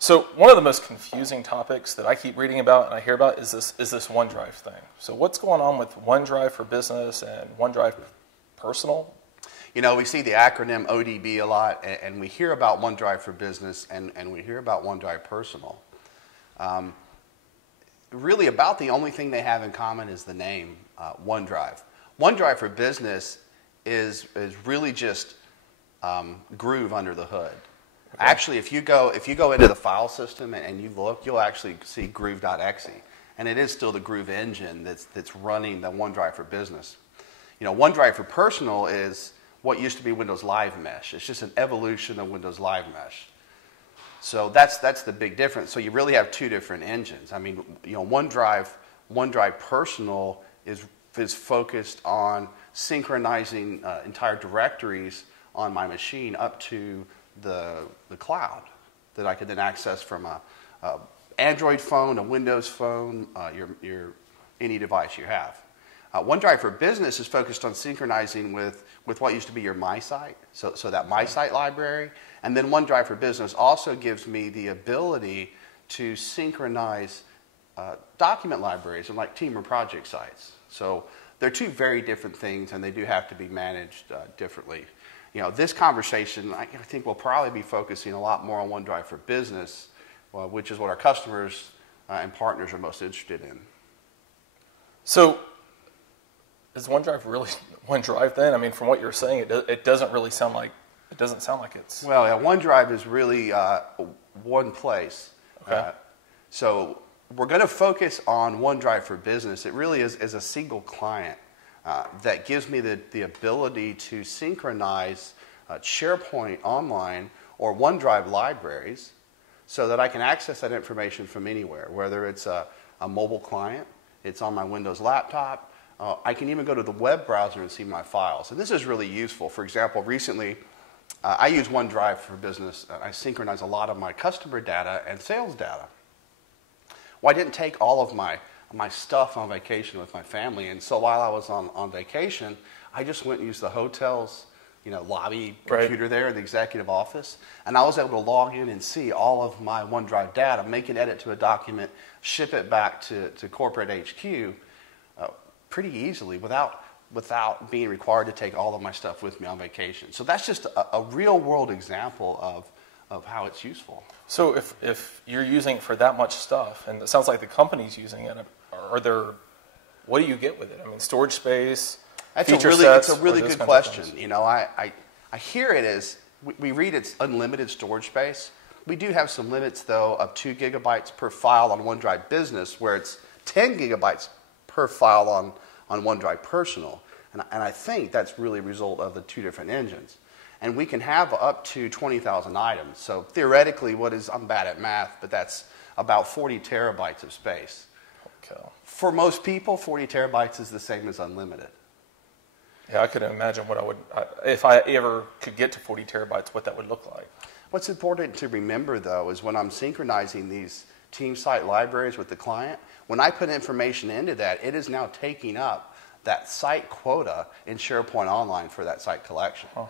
So one of the most confusing topics that I keep reading about and I hear about is this OneDrive thing. So what's going on with OneDrive for Business and OneDrive Personal? You know, we see the acronym ODB a lot, and we hear about OneDrive for Business, and we hear about OneDrive Personal. Really, about the only thing they have in common is the name, OneDrive. OneDrive for Business is really just Groove under the hood. Okay. Actually, if you go into the file system and you look, you'll actually see Groove.exe, and it is still the Groove engine that's running the OneDrive for Business. You know, OneDrive for Personal is what used to be Windows Live Mesh. It's just an evolution of Windows Live Mesh. So that's the big difference. So you really have two different engines. I mean, you know, OneDrive Personal is focused on synchronizing entire directories on my machine up to the cloud that I could then access from a Android phone, a Windows phone, your any device you have. OneDrive for Business is focused on synchronizing with what used to be your My Site, so that My Site library. And then OneDrive for Business also gives me the ability to synchronize document libraries and like team or project sites. So they're two very different things, and they do have to be managed differently. You know, this conversation, I think, will probably be focusing a lot more on OneDrive for Business, which is what our customers and partners are most interested in. So is OneDrive really OneDrive then? I mean, from what you're saying, it doesn't really sound like it's. Well, yeah, OneDrive is really one place. Okay. So we're going to focus on OneDrive for Business. It really is a single client that gives me the ability to synchronize SharePoint Online or OneDrive libraries so that I can access that information from anywhere, whether it's a mobile client, it's on my Windows laptop. I can even go to the web browser and see my files. And this is really useful. For example, recently, I use OneDrive for Business. I synchronize a lot of my customer data and sales data. Well, I didn't take all of my stuff on vacation with my family, and so while I was on vacation, I just went and used the hotel's lobby computer there in the executive office, and I was able to log in and see all of my OneDrive data, make an edit to a document, ship it back to corporate HQ pretty easily without being required to take all of my stuff with me on vacation. So that's just a real-world example of how it's useful. So if you're using it for that much stuff, and it sounds like the company's using it, what do you get with it? I mean, storage space, feature sets? It's a really good question. You know, I hear it as, we read it's unlimited storage space. We do have some limits, though, of 2 gigabytes per file on OneDrive Business, where it's 10 gigabytes per file on OneDrive Personal. And I think that's really a result of the two different engines. And we can have up to 20,000 items. So theoretically, I'm bad at math, but that's about 40 terabytes of space. Okay. For most people, 40 terabytes is the same as unlimited. Yeah, I could imagine if I ever could get to 40 terabytes, what that would look like. What's important to remember, though, is when I'm synchronizing these team site libraries with the client, when I put information into that, it is now taking up that site quota in SharePoint Online for that site collection. Huh.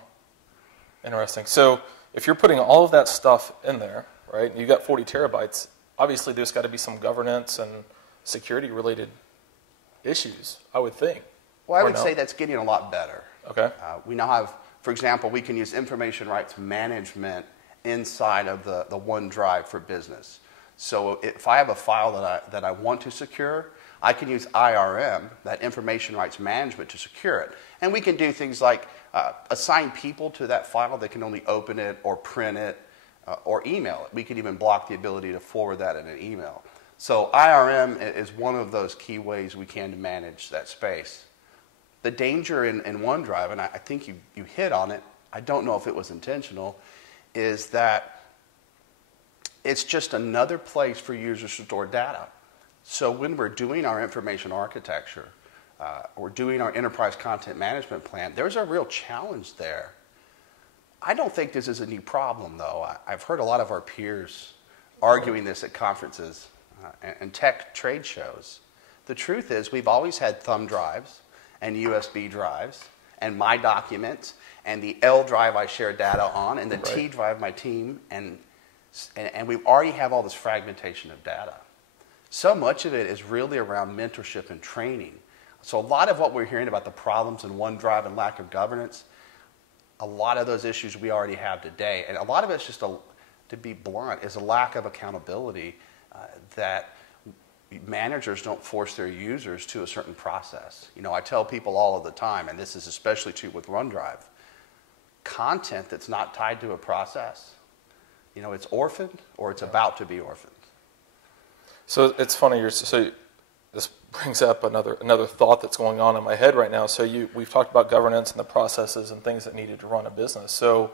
Interesting. So if you're putting all of that stuff in there, right, and you've got 40 terabytes, obviously there's got to be some governance and security-related issues, I would think. Well, I would say that's getting a lot better. Okay. We now have, for example, we can use information rights management inside of the OneDrive for Business. So if I have a file that I want to secure, I can use IRM, that information rights management, to secure it. And we can do things like assign people to that file that can only open it or print it or email it. We can even block the ability to forward that in an email. So IRM is one of those key ways we can to manage that space. The danger in OneDrive, and I think you hit on it, I don't know if it was intentional, is that it's just another place for users to store data. So when we're doing our information architecture, or doing our enterprise content management plan, there's a real challenge there. I don't think this is a new problem, though. I've heard a lot of our peers arguing this at conferences and tech trade shows. The truth is we've always had thumb drives and USB drives and My Documents and the L drive I share data on and the T drive my team and And we already have all this fragmentation of data. So much of it is really around mentorship and training. So a lot of what we're hearing about the problems in OneDrive and lack of governance, a lot of those issues we already have today. And a lot of it's just, to be blunt, is a lack of accountability that managers don't force their users to a certain process. You know, I tell people all of the time, and this is especially true with OneDrive, content that's not tied to a process, you know, it's orphaned or it's about to be orphaned. So it's funny, so this brings up another thought that's going on in my head right now. So we've talked about governance and the processes and things that needed to run a business. So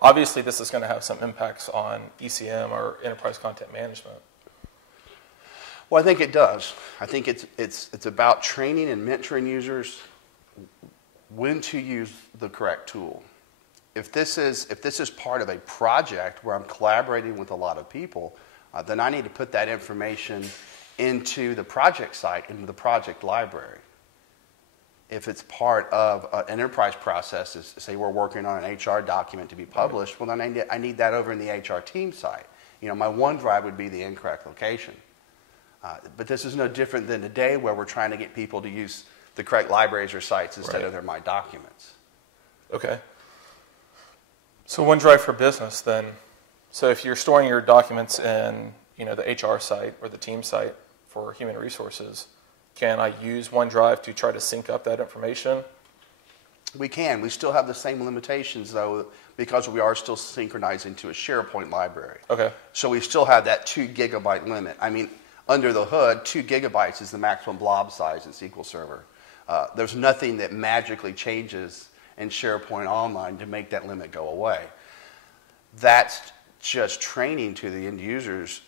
obviously this is going to have some impacts on ECM or enterprise content management. Well, I think it does. I think it's about training and mentoring users when to use the correct tool. If this is part of a project where I'm collaborating with a lot of people, then I need to put that information into the project site, into the project library. If it's part of an enterprise process, say we're working on an HR document to be published, well then I need that over in the HR team site. You know, my OneDrive would be the incorrect location. But this is no different than today where we're trying to get people to use the correct libraries or sites instead of their My Documents. Okay. So OneDrive for Business then. So if you're storing your documents in, you know, the HR site or the team site for human resources, can I use OneDrive to try to sync up that information? We can. We still have the same limitations, though, because we are still synchronizing to a SharePoint library. Okay. So we still have that 2 gigabyte limit. I mean, under the hood, 2 gigabytes is the maximum blob size in SQL Server. There's nothing that magically changes in SharePoint Online to make that limit go away. That's just training to the end users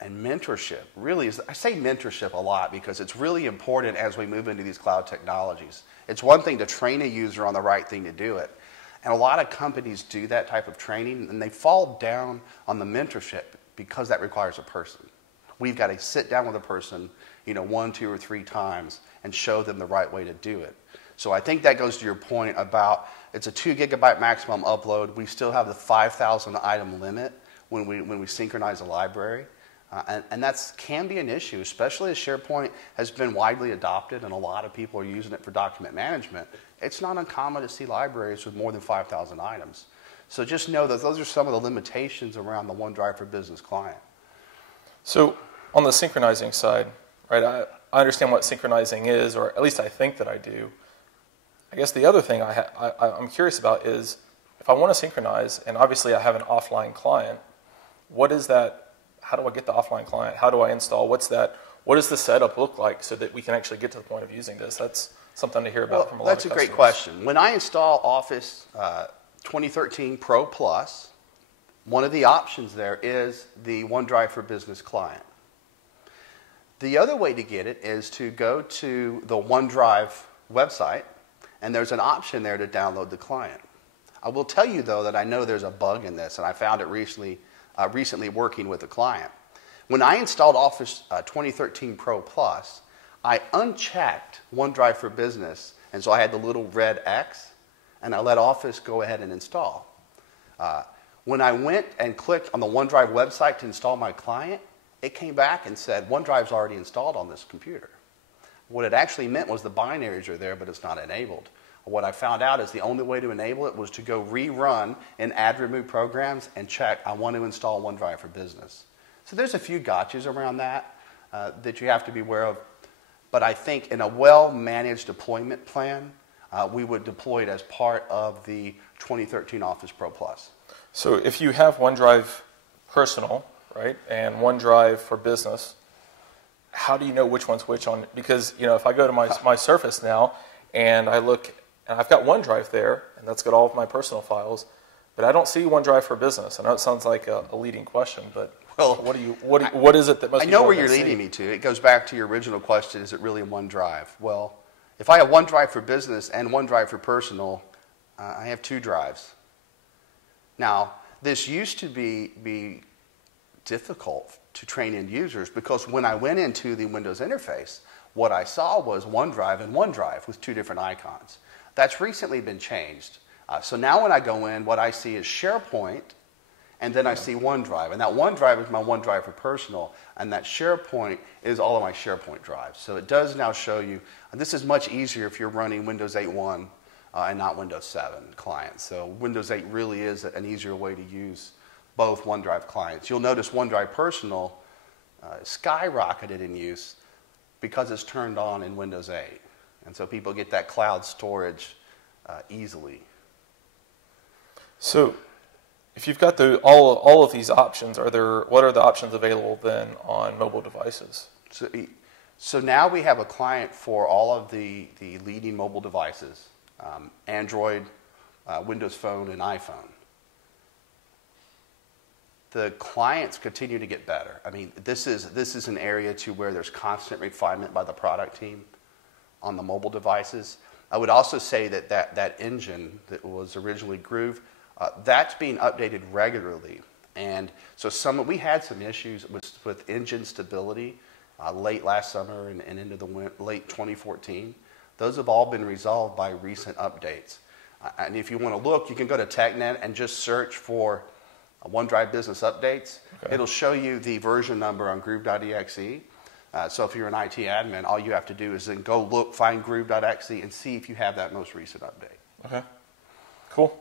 and mentorship. Really, I say mentorship a lot because it's really important as we move into these cloud technologies. It's one thing to train a user on the right thing to do it. And a lot of companies do that type of training, and they fall down on the mentorship because that requires a person. We've got to sit down with a person, you know, 1, 2, or 3 times and show them the right way to do it. So I think that goes to your point about it's a 2 gigabyte maximum upload. We still have the 5,000 item limit when we synchronize a library. And that can be an issue, especially as SharePoint has been widely adopted and a lot of people are using it for document management. It's not uncommon to see libraries with more than 5,000 items. So just know that those are some of the limitations around the OneDrive for Business client. So on the synchronizing side, right, I understand what synchronizing is, or at least I think that I do. I guess the other thing I'm curious about is if I want to synchronize, and obviously I have an offline client, what is that? How do I get the offline client? How do I install? What's that? What does the setup look like so that we can actually get to the point of using this? That's something to hear about from a lot of customers. That's a great question. When I install Office 2013 Pro Plus, one of the options there is the OneDrive for Business client. The other way to get it is to go to the OneDrive website, and there's an option there to download the client. I will tell you, though, that I know there's a bug in this, and I found it recently working with a client. When I installed Office 2013 Pro Plus, I unchecked OneDrive for Business, and so I had the little red X, and I let Office go ahead and install. When I went and clicked on the OneDrive website to install my client, it came back and said, OneDrive's already installed on this computer. What it actually meant was the binaries are there, but it's not enabled. What I found out is the only way to enable it was to go rerun and add remove programs and check, I want to install OneDrive for Business. So there's a few gotchas around that that you have to be aware of. But I think in a well-managed deployment plan, we would deploy it as part of the 2013 Office Pro Plus. So if you have OneDrive Personal, right, and OneDrive for Business, how do you know which one's which on? Because, you know, if I go to my Surface now and I look, and I've got OneDrive there, and that's got all of my personal files, but I don't see OneDrive for Business. I know it sounds like a leading question, but well, what is it that most people I know where you're leading me to. It goes back to your original question, is it really OneDrive? Well, if I have OneDrive for Business and OneDrive for Personal, I have 2 drives. Now, this used to be difficult to train end users because when I went into the Windows interface, what I saw was OneDrive and OneDrive with 2 different icons. That's recently been changed. So now when I go in, what I see is SharePoint and then I see OneDrive. And that OneDrive is my OneDrive for personal, and that SharePoint is all of my SharePoint drives. So it does now show you, and this is much easier if you're running Windows 8.1 and not Windows 7 clients. So Windows 8 really is an easier way to use both OneDrive clients. You'll notice OneDrive Personal skyrocketed in use because it's turned on in Windows 8. And so people get that cloud storage easily. So if you've got all of these options, what are the options available then on mobile devices? So now we have a client for all of the leading mobile devices, Android, Windows Phone, and iPhone. The clients continue to get better. I mean, this is an area to where there's constant refinement by the product team on the mobile devices. I would also say that engine that was originally Groove, that's being updated regularly. And so we had some issues with engine stability late last summer and into the late 2014. Those have all been resolved by recent updates. And if you want to look, you can go to TechNet and just search for OneDrive Business Updates. Okay. It'll show you the version number on groove.exe. So if you're an IT admin, all you have to do is then go look, find groove.exe, and see if you have that most recent update. Okay, cool.